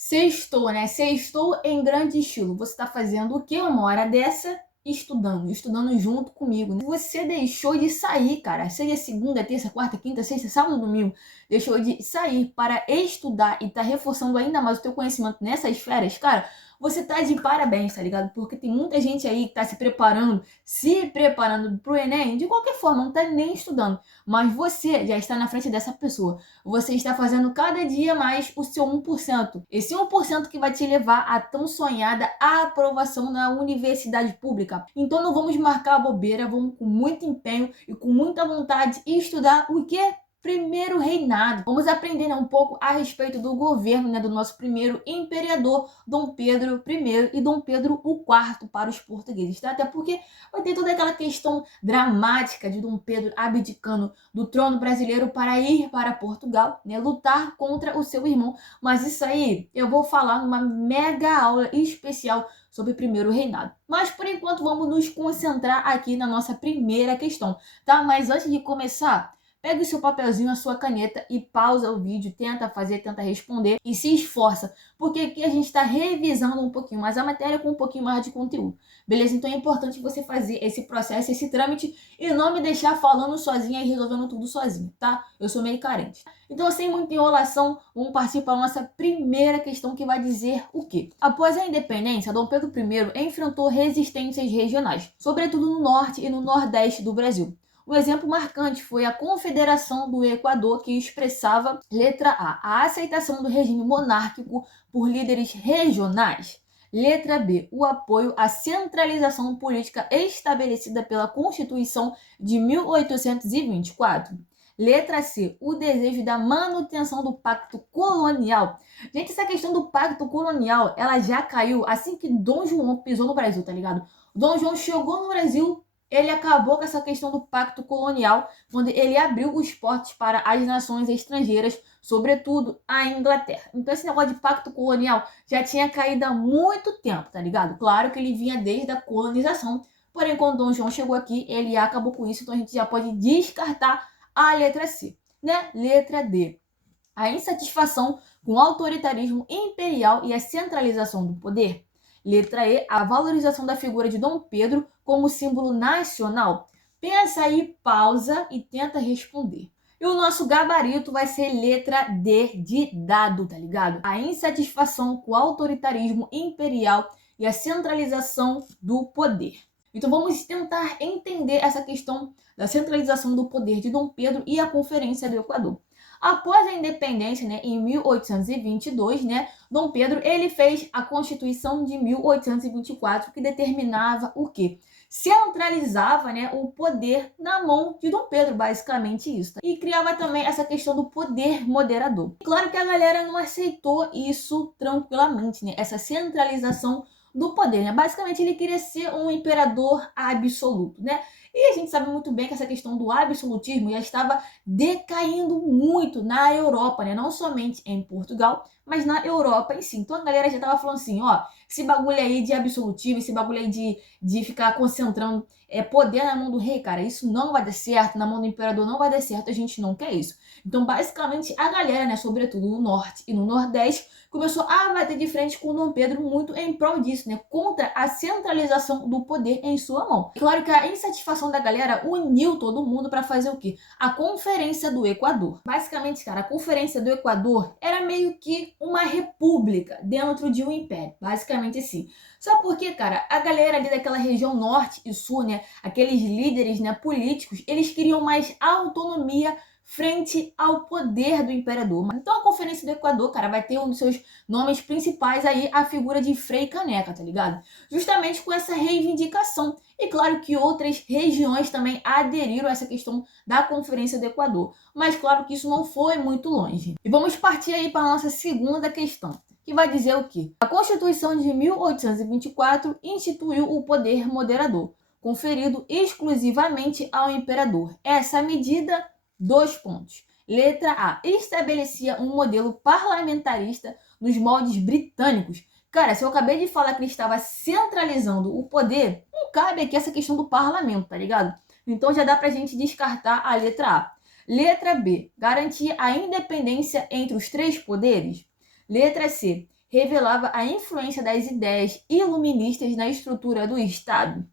Sextou, né? Sextou em grande estilo. Você tá fazendo o quê uma hora dessa? Estudando junto comigo, né? Você deixou de sair, cara. Seja segunda, terça, quarta, quinta, sexta, sábado, domingo. Deixou de sair para estudar e tá reforçando ainda mais o teu conhecimento nessas férias, cara. Você tá de parabéns, tá ligado? Porque tem muita gente aí que tá se preparando pro Enem, de qualquer forma, não tá nem estudando. Mas você já está na frente dessa pessoa. Você está fazendo cada dia mais o seu 1%. Esse 1% que vai te levar à tão sonhada aprovação na universidade pública. Então não vamos marcar a bobeira, vamos com muito empenho e com muita vontade estudar o quê? Primeiro reinado. Vamos aprender, né, um pouco a respeito do governo, né, do nosso primeiro imperador, Dom Pedro I e Dom Pedro IV para os portugueses, tá? Até porque vai ter toda aquela questão dramática de Dom Pedro abdicando do trono brasileiro para ir para Portugal, né, lutar contra o seu irmão. Mas isso aí eu vou falar numa mega aula especial sobre o primeiro reinado. Mas por enquanto vamos nos concentrar aqui na nossa primeira questão, tá? Mas antes de começar, pega o seu papelzinho, a sua caneta e pausa o vídeo, tenta fazer, tenta responder e se esforça, porque aqui a gente está revisando um pouquinho mais a matéria com um pouquinho mais de conteúdo, beleza? Então é importante você fazer esse processo, esse trâmite e não me deixar falando sozinha e resolvendo tudo sozinho, tá? Eu sou meio carente. Então, sem muita enrolação, vamos partir para a nossa primeira questão que vai dizer o quê? Após a independência, Dom Pedro I enfrentou resistências regionais, sobretudo no norte e no nordeste do Brasil. O exemplo marcante foi a Confederação do Equador, que expressava, letra A aceitação do regime monárquico por líderes regionais. Letra B, o apoio à centralização política estabelecida pela Constituição de 1824. Letra C, o desejo da manutenção do pacto colonial. Gente, essa questão do pacto colonial, ela já caiu assim que Dom João pisou no Brasil, tá ligado? Dom João chegou no Brasil, ele acabou com essa questão do pacto colonial, quando ele abriu os portos para as nações estrangeiras, sobretudo a Inglaterra. Então esse negócio de pacto colonial já tinha caído há muito tempo, tá ligado? Claro que ele vinha desde a colonização, porém quando Dom João chegou aqui, ele acabou com isso, então a gente já pode descartar a letra C, né? Letra D, a insatisfação com o autoritarismo imperial e a centralização do poder. Letra E, a valorização da figura de Dom Pedro como símbolo nacional. Pensa aí, pausa e tenta responder. E o nosso gabarito vai ser letra D de dado, tá ligado? A insatisfação com o autoritarismo imperial e a centralização do poder. Então vamos tentar entender essa questão da centralização do poder de Dom Pedro e a Conferência do Equador. Após a independência, né, em 1822, né, Dom Pedro ele fez a Constituição de 1824, que determinava o quê? Centralizava, né, o poder na mão de Dom Pedro, basicamente isso. Tá? E criava também essa questão do poder moderador. Claro que a galera não aceitou isso tranquilamente, né, essa centralização do poder, né? Basicamente ele queria ser um imperador absoluto, né? E a gente sabe muito bem que essa questão do absolutismo já estava decaindo muito na Europa, né? Não somente em Portugal, mas na Europa em si. Então a galera já estava falando assim, ó, esse bagulho aí de absolutismo, esse bagulho aí de ficar concentrando poder na mão do rei, cara, isso não vai dar certo, na mão do imperador não vai dar certo, a gente não quer isso. Então basicamente a galera, né, sobretudo no norte e no nordeste, começou a bater de frente com Dom Pedro muito em prol disso, né? Contra a centralização do poder em sua mão. Claro que a insatisfação da galera uniu todo mundo para fazer o quê? A Conferência do Equador. Basicamente, cara, a Conferência do Equador era meio que uma república dentro de um império. Basicamente assim. Sabe por quê, cara? A galera ali daquela região norte e sul, né? Aqueles líderes, né, políticos, eles queriam mais autonomia frente ao poder do imperador. Então a Conferência do Equador, cara, vai ter um dos seus nomes principais aí, a figura de Frei Caneca, tá ligado? Justamente com essa reivindicação. E claro que outras regiões também aderiram a essa questão da Conferência do Equador. Mas claro que isso não foi muito longe. E vamos partir aí para a nossa segunda questão, que vai dizer o quê? A Constituição de 1824 instituiu o poder moderador, conferido exclusivamente ao imperador. Essa medida, 2 pontos. Letra A, estabelecia um modelo parlamentarista nos moldes britânicos. Cara, se eu acabei de falar que ele estava centralizando o poder, não cabe aqui essa questão do parlamento, tá ligado? Então já dá pra gente descartar a letra A. Letra B, garantia a independência entre os 3 poderes. Letra C, revelava a influência das ideias iluministas na estrutura do Estado.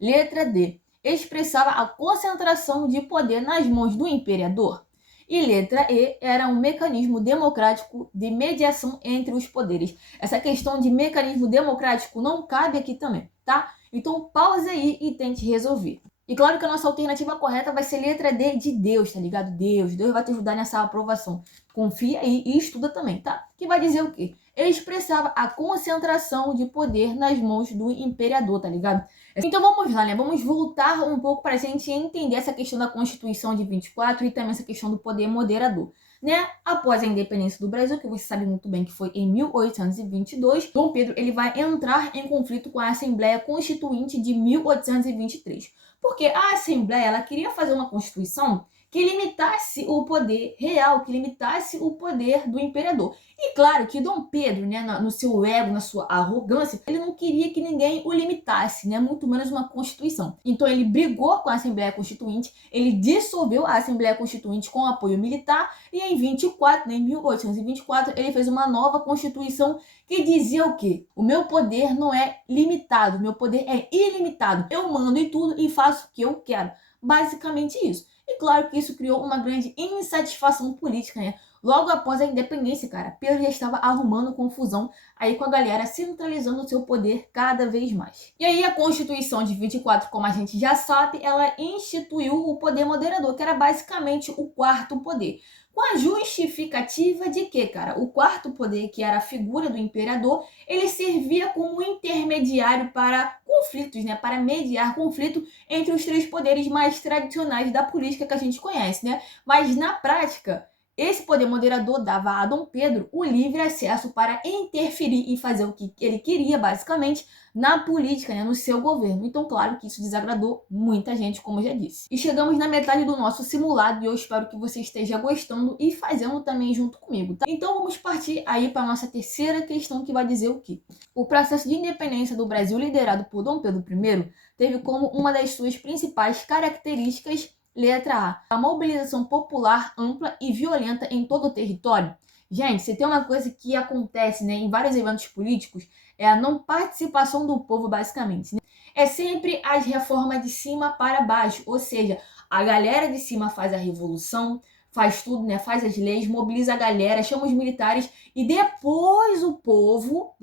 Letra D. Expressava a concentração de poder nas mãos do imperador. E letra E era um mecanismo democrático de mediação entre os poderes. Essa questão de mecanismo democrático não cabe aqui também, tá? Então pause aí e tente resolver. E claro que a nossa alternativa correta vai ser letra D de Deus, tá ligado? Deus vai te ajudar nessa aprovação. Confia aí e estuda também, tá? Que vai dizer o quê? Expressava a concentração de poder nas mãos do imperador, tá ligado? Então vamos lá, né? Vamos voltar um pouco para a gente entender essa questão da Constituição de 24 e também essa questão do poder moderador. Né? Após a independência do Brasil, que você sabe muito bem que foi em 1822, Dom Pedro ele vai entrar em conflito com a Assembleia Constituinte de 1823. Porque a Assembleia ela queria fazer uma Constituição que limitasse o poder real, que limitasse o poder do imperador. E claro que Dom Pedro, né, no seu ego, na sua arrogância, ele não queria que ninguém o limitasse, né, muito menos uma Constituição. Então ele brigou com a Assembleia Constituinte, ele dissolveu a Assembleia Constituinte com apoio militar e em 1824, ele fez uma nova Constituição que dizia o quê? O meu poder não é limitado, o meu poder é ilimitado. Eu mando em tudo e faço o que eu quero. Basicamente isso. E claro que isso criou uma grande insatisfação política, né? Logo após a independência, cara, Pedro já estava arrumando confusão aí com a galera, centralizando seu poder cada vez mais. E aí a Constituição de 24, como a gente já sabe, ela instituiu o poder moderador, que era basicamente o quarto poder. Com a justificativa de que, cara, o quarto poder, que era a figura do imperador, ele servia como intermediário para conflitos, né? Para mediar conflito entre os três poderes mais tradicionais da política que a gente conhece, né? Mas na prática, esse poder moderador dava a Dom Pedro o livre acesso para interferir e fazer o que ele queria, basicamente, na política, né, no seu governo. Então, claro que isso desagradou muita gente, como eu já disse. E chegamos na metade do nosso simulado e eu espero que você esteja gostando e fazendo também junto comigo, tá? Então, vamos partir aí para a nossa terceira questão, que vai dizer o quê? O processo de independência do Brasil, liderado por Dom Pedro I, teve como uma das suas principais características letra A mobilização popular ampla e violenta em todo o território. Gente, se tem uma coisa que acontece, né, em vários eventos políticos, é a não participação do povo, basicamente. Né? É sempre as reformas de cima para baixo, ou seja, a galera de cima faz a revolução, faz tudo, né, faz as leis, mobiliza a galera, chama os militares e depois o povo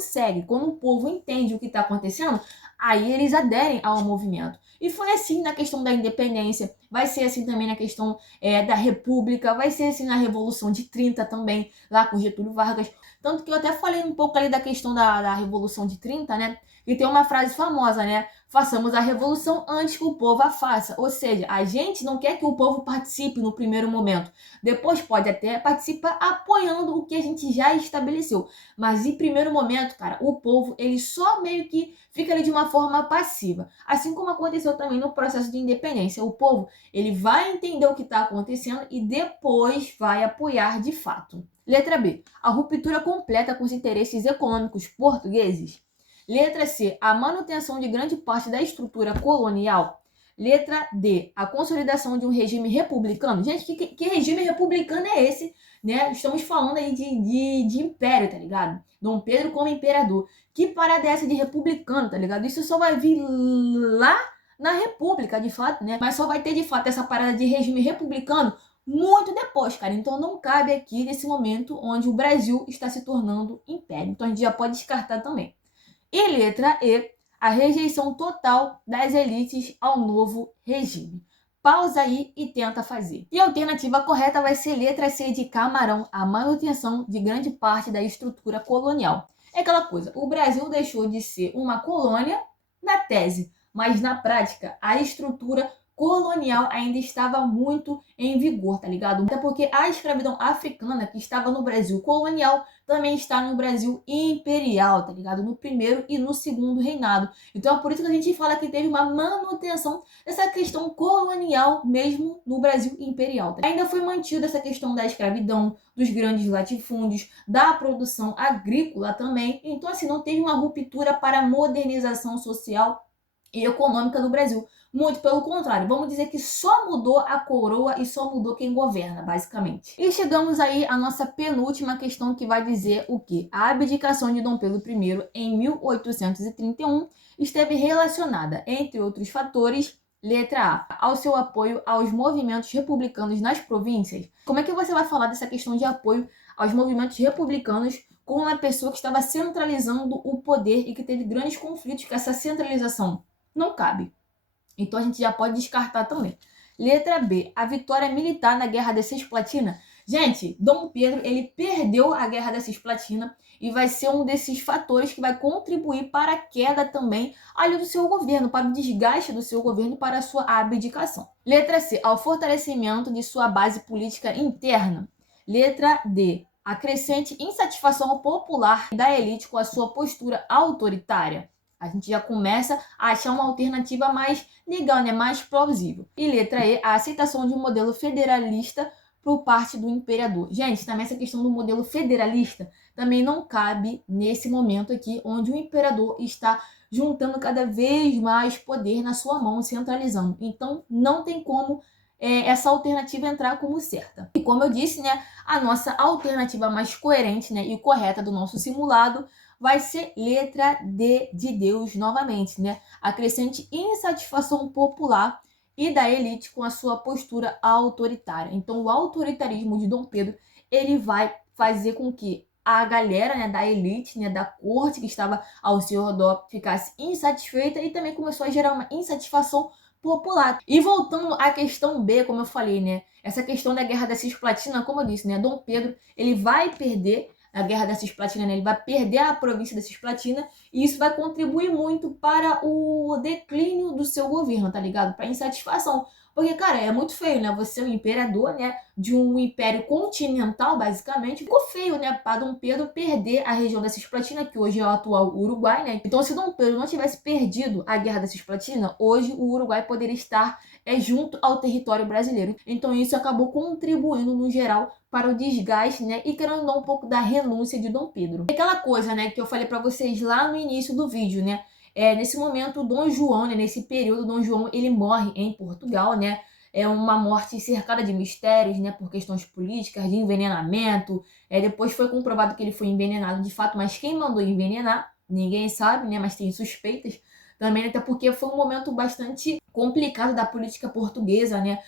segue. Quando o povo entende o que está acontecendo, aí eles aderem ao movimento. E foi assim na questão da independência, vai ser assim também na questão da república, vai ser assim na Revolução de 30 também, lá com Getúlio Vargas. Tanto que eu até falei um pouco ali da questão da Revolução de 30, né? E tem uma frase famosa, né? Façamos a revolução antes que o povo a faça. Ou seja, a gente não quer que o povo participe no primeiro momento. Depois pode até participar apoiando o que a gente já estabeleceu. Mas em primeiro momento, cara, o povo, ele só meio que fica ali de uma forma passiva. Assim como aconteceu também no processo de independência. O povo, ele vai entender o que está acontecendo e depois vai apoiar de fato. Letra B. A ruptura completa com os interesses econômicos portugueses. Letra C. A manutenção de grande parte da estrutura colonial. Letra D. A consolidação de um regime republicano. Gente, que regime republicano é esse? Né? Estamos falando aí de império, tá ligado? Dom Pedro como imperador. Que parada é essa de republicano, tá ligado? Isso só vai vir lá na República, de fato, né? Mas só vai ter, de fato, essa parada de regime republicano muito depois, cara. Então não cabe aqui nesse momento onde o Brasil está se tornando império. Então a gente já pode descartar também. E letra E, a rejeição total das elites ao novo regime. Pausa aí e tenta fazer. E a alternativa correta vai ser letra C de Camarão, a manutenção de grande parte da estrutura colonial. É aquela coisa, o Brasil deixou de ser uma colônia na tese, mas na prática a estrutura colonial ainda estava muito em vigor, tá ligado? Até porque a escravidão africana que estava no Brasil colonial também está no Brasil imperial, tá ligado? No primeiro e no segundo reinado. Então é por isso que a gente fala que teve uma manutenção dessa questão colonial mesmo no Brasil imperial. Tá? Ainda foi mantida essa questão da escravidão, dos grandes latifúndios, da produção agrícola também. Então assim, não teve uma ruptura para a modernização social e econômica do Brasil. Muito pelo contrário, vamos dizer que só mudou a coroa e só mudou quem governa, basicamente. E chegamos aí à nossa penúltima questão, que vai dizer o quê? A abdicação de Dom Pedro I em 1831 esteve relacionada, entre outros fatores, letra A, ao seu apoio aos movimentos republicanos nas províncias. Como é que você vai falar dessa questão de apoio aos movimentos republicanos com uma pessoa que estava centralizando o poder e que teve grandes conflitos com essa centralização? Não cabe. Então a gente já pode descartar também. Letra B, a vitória militar na Guerra da Cisplatina. Gente, Dom Pedro, ele perdeu a Guerra da Cisplatina e vai ser um desses fatores que vai contribuir para a queda também ali do seu governo, para o desgaste do seu governo e para a sua abdicação. Letra C, ao fortalecimento de sua base política interna. Letra D, a crescente insatisfação popular da elite com a sua postura autoritária. A gente já começa a achar uma alternativa mais legal, né? Mais plausível. E letra E, a aceitação de um modelo federalista por parte do imperador. Gente, também essa questão do modelo federalista também não cabe nesse momento aqui, onde o imperador está juntando cada vez mais poder na sua mão, centralizando. Então, não tem como essa alternativa entrar como certa. E como eu disse, né, a nossa alternativa mais coerente, né, e correta do nosso simulado vai ser letra D de Deus novamente, né? A crescente insatisfação popular e da elite com a sua postura autoritária. Então, o autoritarismo de Dom Pedro, ele vai fazer com que a galera, né, da elite, né, da corte que estava ao seu redor ficasse insatisfeita e também começou a gerar uma insatisfação popular. E voltando à questão B, como eu falei, né, essa questão da Guerra da Cisplatina, como eu disse, né, Dom Pedro, ele vai perder a Guerra da Cisplatina, né? Ele vai perder a província da Cisplatina e isso vai contribuir muito para o declínio do seu governo, tá ligado? Para insatisfação. Porque, cara, é muito feio, né? Você é o imperador, né? De um império continental, basicamente. Ficou feio, né? Para Dom Pedro perder a região da Cisplatina, que hoje é o atual Uruguai, né? Então, se Dom Pedro não tivesse perdido a Guerra da Cisplatina, hoje o Uruguai poderia estar junto ao território brasileiro. Então, isso acabou contribuindo, no geral, para o desgaste, né? E querendo dar um pouco da renúncia de Dom Pedro. Aquela coisa, né? Que eu falei para vocês lá no início do vídeo, né? Nesse momento, Dom João, né, nesse período, Dom João, ele morre em Portugal, né? É uma morte cercada de mistérios, né? Por questões políticas, de envenenamento. Depois foi comprovado que ele foi envenenado de fato, mas quem mandou envenenar, ninguém sabe, né? Mas tem suspeitas também, até porque foi um momento bastante complicado da política portuguesa, né?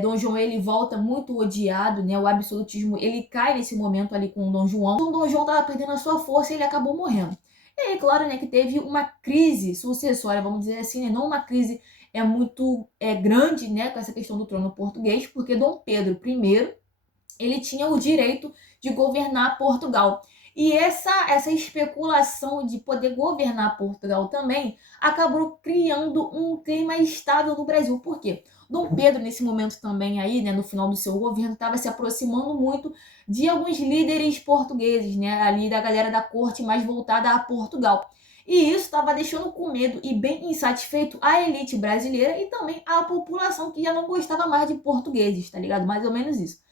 Dom João, ele volta muito odiado, né? O absolutismo, ele cai nesse momento ali com o Dom João. Então, Dom João estava perdendo a sua força e ele acabou morrendo. E aí, claro, né, que teve uma crise sucessória, vamos dizer assim, né? Não uma crise muito grande, né, com essa questão do trono português, porque Dom Pedro I, ele tinha o direito de governar Portugal. E essa especulação de poder governar Portugal também acabou criando um clima estável no Brasil. Por quê? Dom Pedro, nesse momento também aí, né, no final do seu governo, estava se aproximando muito de alguns líderes portugueses, né, ali da galera da corte mais voltada a Portugal. E isso estava deixando com medo e bem insatisfeito a elite brasileira e também a população que já não gostava mais de portugueses, tá ligado? Mais ou menos isso.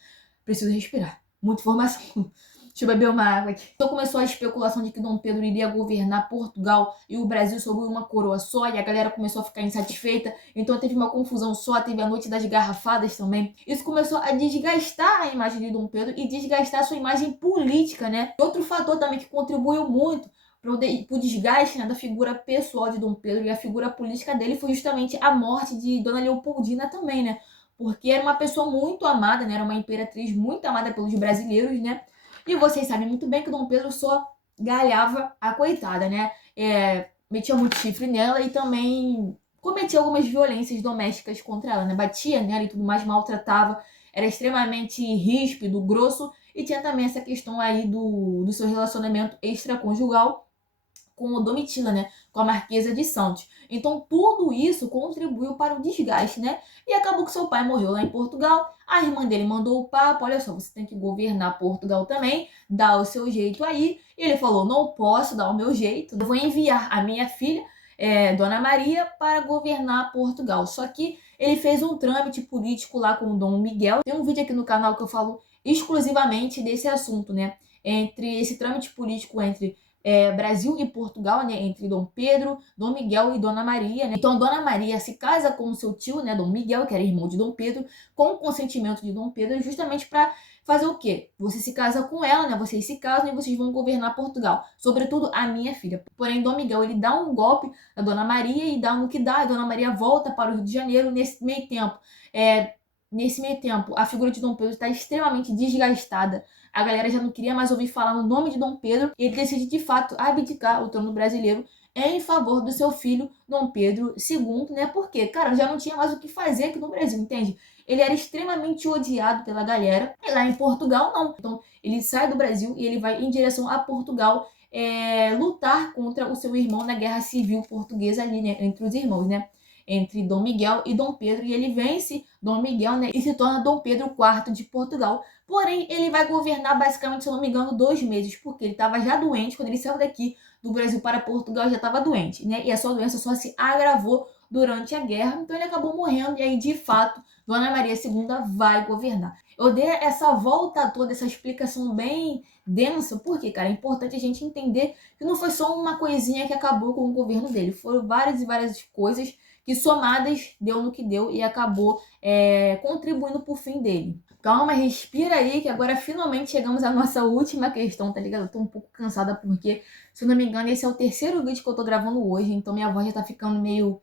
Preciso respirar. Muita informação. Deixa eu beber uma água aqui. Então começou a especulação de que Dom Pedro iria governar Portugal e o Brasil sob uma coroa só, e a galera começou a ficar insatisfeita, então teve uma confusão só, teve a noite das garrafadas também. Isso começou a desgastar a imagem de Dom Pedro e desgastar a sua imagem política, né? Outro fator também que contribuiu muito para o desgaste, né, da figura pessoal de Dom Pedro e a figura política dele foi justamente a morte de Dona Leopoldina também, né? Porque era uma pessoa muito amada, né? Era uma imperatriz muito amada pelos brasileiros, né? E vocês sabem muito bem que Dom Pedro só galhava a coitada, né? Metia muito chifre nela e também cometia algumas violências domésticas contra ela, né? Batia nela e tudo mais, maltratava, era extremamente ríspido, grosso, e tinha também essa questão aí do seu relacionamento extraconjugal com o Domitila, né? Com a Marquesa de Santos. Então, tudo isso contribuiu para o desgaste, né? E acabou que seu pai morreu lá em Portugal, a irmã dele mandou o papo, olha só, você tem que governar Portugal também, dá o seu jeito aí. E ele falou, não posso dar o meu jeito, eu vou enviar a minha filha, Dona Maria, para governar Portugal. Só que ele fez um trâmite político lá com o Dom Miguel. Tem um vídeo aqui no canal que eu falo exclusivamente desse assunto, né? Entre esse trâmite político entre Brasil e Portugal, né, entre Dom Pedro, Dom Miguel e Dona Maria, né? Então Dona Maria se casa com o seu tio, né, Dom Miguel, que era irmão de Dom Pedro, com o consentimento de Dom Pedro, justamente para fazer o quê? Você se casa com ela, né? Vocês se casam e vocês vão governar Portugal, sobretudo a minha filha. Porém, Dom Miguel, ele dá um golpe na Dona Maria e dá no que dá. A Dona Maria volta para o Rio de Janeiro nesse meio tempo, a figura de Dom Pedro está extremamente desgastada. A galera já não queria mais ouvir falar no nome de Dom Pedro e ele decide de fato abdicar o trono brasileiro em favor do seu filho Dom Pedro II, né? Porque, cara, já não tinha mais o que fazer aqui no Brasil, entende? Ele era extremamente odiado pela galera e lá em Portugal não. Então ele sai do Brasil e ele vai em direção a Portugal lutar contra o seu irmão na Guerra Civil Portuguesa ali, né? Entre os irmãos, né? Entre Dom Miguel e Dom Pedro, e ele vence Dom Miguel, né, e se torna Dom Pedro IV de Portugal. Porém, ele vai governar basicamente, se eu não me engano, 2 meses, porque ele estava já doente, quando ele saiu daqui do Brasil para Portugal, já estava doente, né, e a sua doença só se agravou durante a guerra, então ele acabou morrendo, e aí, de fato, Dona Maria II vai governar. Eu dei essa volta toda, essa explicação bem densa, porque, cara, é importante a gente entender que não foi só uma coisinha que acabou com o governo dele, foram várias e várias coisas que somadas deu no que deu e acabou contribuindo pro fim dele. Calma, respira aí, que agora finalmente chegamos à nossa última questão, tá ligado? Eu tô um pouco cansada porque, se eu não me engano, esse é o terceiro vídeo que eu tô gravando hoje, então minha voz já tá ficando meio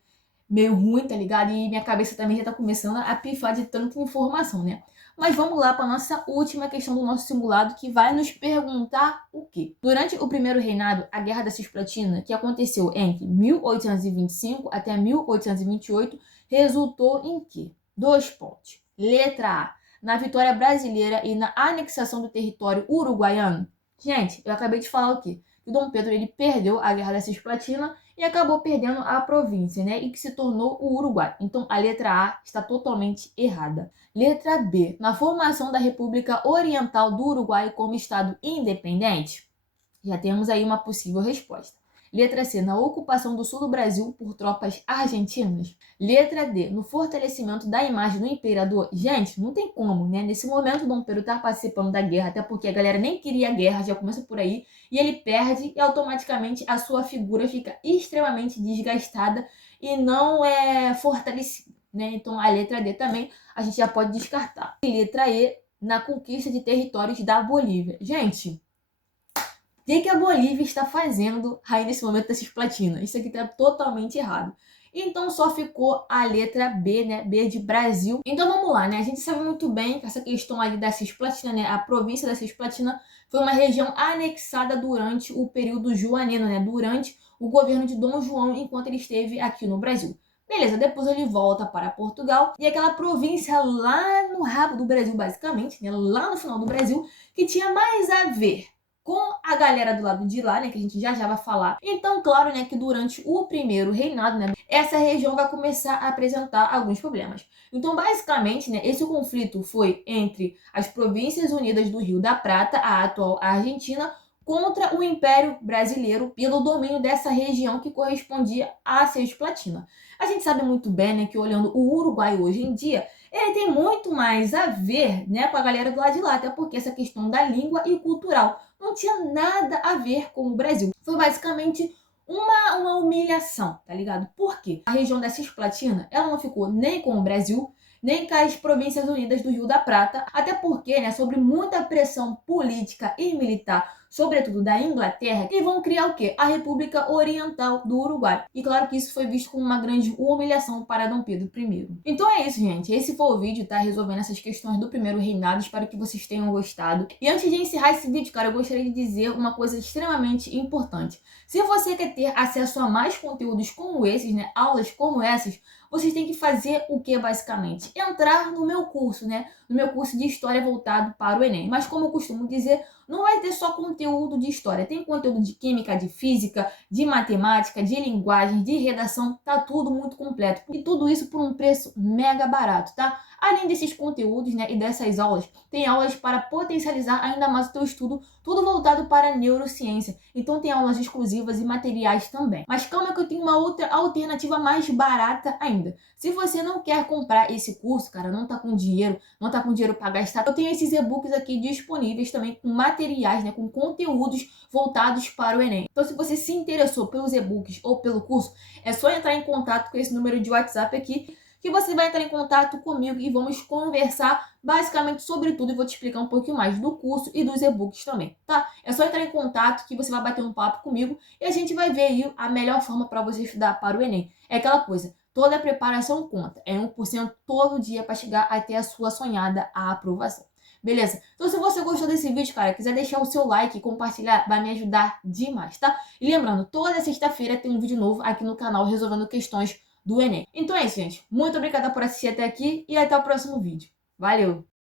ruim, tá ligado? E minha cabeça também já tá começando a pifar de tanta informação, né? Mas vamos lá para a nossa última questão do nosso simulado, que vai nos perguntar o quê? Durante o primeiro reinado, a Guerra da Cisplatina, que aconteceu entre 1825 até 1828, resultou em quê? 2 pontos. Letra A, na vitória brasileira e na anexação do território uruguaiano. Gente, eu acabei de falar o quê? Que Dom Pedro ele perdeu a Guerra da Cisplatina e acabou perdendo a província, né? E que se tornou o Uruguai. Então a letra A está totalmente errada. Letra B, na formação da República Oriental do Uruguai como Estado independente? Já temos aí uma possível resposta. Letra C, na ocupação do sul do Brasil por tropas argentinas. Letra D, no fortalecimento da imagem do imperador. Gente, não tem como, né? Nesse momento, Dom Pedro está participando da guerra, até porque a galera nem queria a guerra, já começa por aí, e ele perde e automaticamente a sua figura fica extremamente desgastada e não é fortalecida, né? Então a letra D também a gente já pode descartar. E letra E, na conquista de territórios da Bolívia. Gente, o que a Bolívia está fazendo aí nesse momento da cisplatina? Isso aqui está totalmente errado. Então só ficou a letra B, né? B de Brasil. Então vamos lá, né? A gente sabe muito bem que essa questão ali da cisplatina, né? A província da cisplatina foi uma região anexada durante o período joanino, né? Durante o governo de Dom João, enquanto ele esteve aqui no Brasil. Beleza, depois ele volta para Portugal e aquela província lá no rabo do Brasil, basicamente, né? Lá no final do Brasil, que tinha mais a ver com a galera do lado de lá, né, que a gente já vai falar. Então, claro, né, que durante o primeiro reinado, né, essa região vai começar a apresentar alguns problemas. Então, basicamente, né, esse conflito foi entre as Províncias Unidas do Rio da Prata, a atual Argentina, contra o Império Brasileiro pelo domínio dessa região que correspondia à Cisplatina. A gente sabe muito bem, né, que olhando o Uruguai hoje em dia, ele tem muito mais a ver, né, com a galera do lado de lá, até porque essa questão da língua e cultural não tinha nada a ver com o Brasil. Foi basicamente uma humilhação, tá ligado? Por quê? A região da Cisplatina, ela não ficou nem com o Brasil, nem com as Províncias Unidas do Rio da Prata, até porque, né, sobre muita pressão política e militar, sobretudo da Inglaterra, que vão criar o quê? A República Oriental do Uruguai. E claro que isso foi visto como uma grande humilhação para Dom Pedro I. Então é isso, gente. Esse foi o vídeo, tá? Resolvendo essas questões do primeiro reinado. Espero que vocês tenham gostado. E antes de encerrar esse vídeo, cara, eu gostaria de dizer uma coisa extremamente importante. Se você quer ter acesso a mais conteúdos como esses, né? Aulas como essas, vocês têm que fazer o que, basicamente? Entrar no meu curso, né? No meu curso de História voltado para o Enem. Mas como eu costumo dizer, não vai ter só conteúdo de história. Tem conteúdo de química, de física, de matemática, de linguagem, de redação. Tá tudo muito completo. E tudo isso por um preço mega barato, tá? Além desses conteúdos, né, e dessas aulas, tem aulas para potencializar ainda mais o teu estudo, tudo voltado para a neurociência. Então tem aulas exclusivas e materiais também. Mas calma que eu tenho uma outra alternativa mais barata ainda. Se você não quer comprar esse curso, cara, não tá com dinheiro para gastar, eu tenho esses e-books aqui disponíveis também com materiais materiais, né, com conteúdos voltados para o Enem. Então, se você se interessou pelos e-books ou pelo curso, é só entrar em contato com esse número de WhatsApp aqui, que você vai entrar em contato comigo e vamos conversar basicamente sobre tudo, e vou te explicar um pouquinho mais do curso e dos e-books também, tá? É só entrar em contato que você vai bater um papo comigo e a gente vai ver aí a melhor forma para você estudar para o Enem. É aquela coisa, toda a preparação conta, é 1% todo dia para chegar até a sua sonhada aprovação. Beleza? Então, se você gostou desse vídeo, cara, quiser deixar o seu like e compartilhar, vai me ajudar demais, tá? E lembrando, toda sexta-feira tem um vídeo novo aqui no canal resolvendo questões do Enem. Então é isso, gente. Muito obrigada por assistir até aqui e até o próximo vídeo. Valeu!